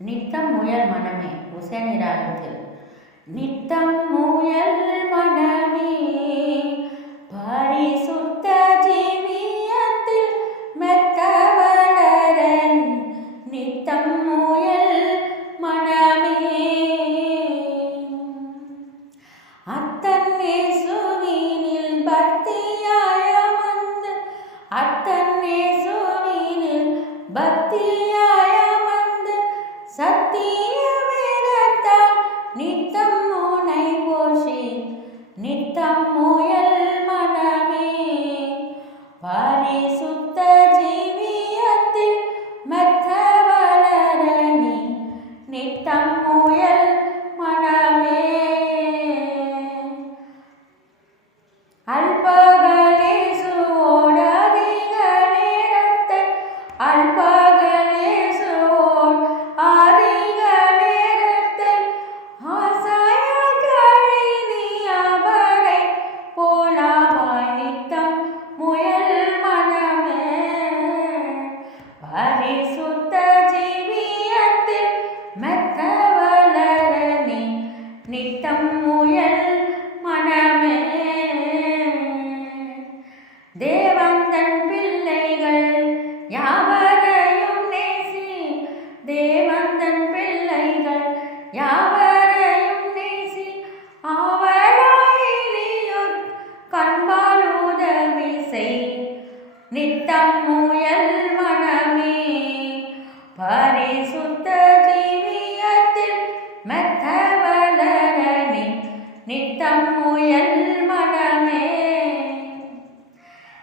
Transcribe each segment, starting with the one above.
நித்தம் முயல் மனமே உசேனி ராகத்தில். நித்தம் முயல் மனமே பரிசுத்த ஜீவியத்தில் மெத்த வளரன். நித்தம் முயல் மனமே அத்தன் இயேசுவினில் பக்தியாயமந்து, அத்தன் இயேசுவினில் பக்தியாயமந்து சத்திய வேதத்தால் நித்தம் உனை போஷி. நித்தம் முயல் மனமே பரிசுத்த ஜீவியத்தில் மெத்த வளரணி. நித்தம் முயல் மனமே அல்பகலேசுவோடு அதிக நேரத்தை, அல்பகலேசுவோடு அதிக நேரத்தை ஆசாயகளை நீ அவரை போலாவாய். நித்தம் முயல் மனமே பரிசுத்த ஜீவியத்தில் மெத்த வளரணி. நித்தம் முயல் மனமே தேவந்தன் பிள்ளைகள் யாவரையும் நேசி. தேவந்தன் பிள்ளைகள் யாவரையும் நேசி. ஆவலாயிலியுட் கண்பால் உதவி செய். நித்தம் முயல் மனமே பரிசுத்த ஜீவியத்தில் மெத்த வளரணி. நித்தம் முயல் மனமே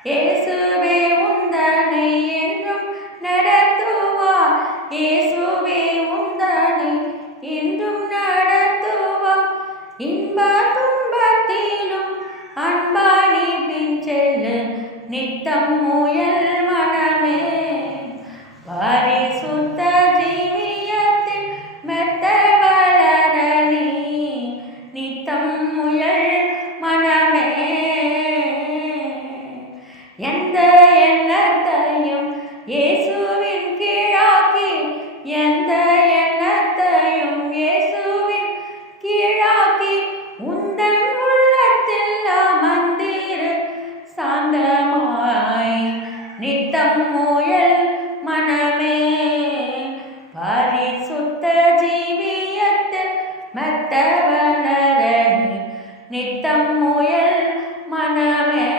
இயேசுவே உந்தனை என்றும் நடத்துவார். இயேசுவே உந்தனை என்றும் நடத்துவார். இன்ப துன்பத்திலும் அன்பானி பின் செல்லு. நித்தம் முயல் மனமே பரிசுத்த ஜீவியத்தில் மெத்த வளரணி. நித்தம் முயல் மனமே எந்த எண்ணத்தையும் இயேசுவின் கீழாக்கி, எந்த எண்ணத்தையும் இயேசுவின் கீழாக்கி உந்தன் உள்ளத்தில் அமர்ந்திரு சாந்தமாய். நித்தம் முயல் மனமே பரிசுத்த ஜீவியத்தில் மெத்த வளரணி. நித்தம் முயல் மனமே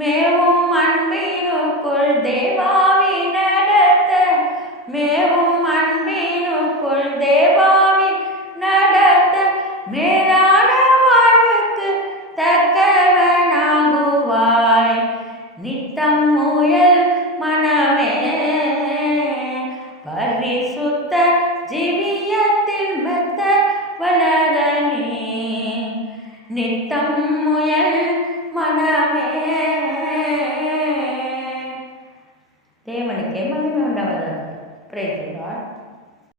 மேவும் அன்பினுக்குள் தேவாவி நடத்த. மேவும் அன்பினுக்குள் தேவாவி நடத்த. மேலான வாழ்வுக்கு தக்கவனாகுவாய். நித்தம் முயல் மனமே பரிசுத்த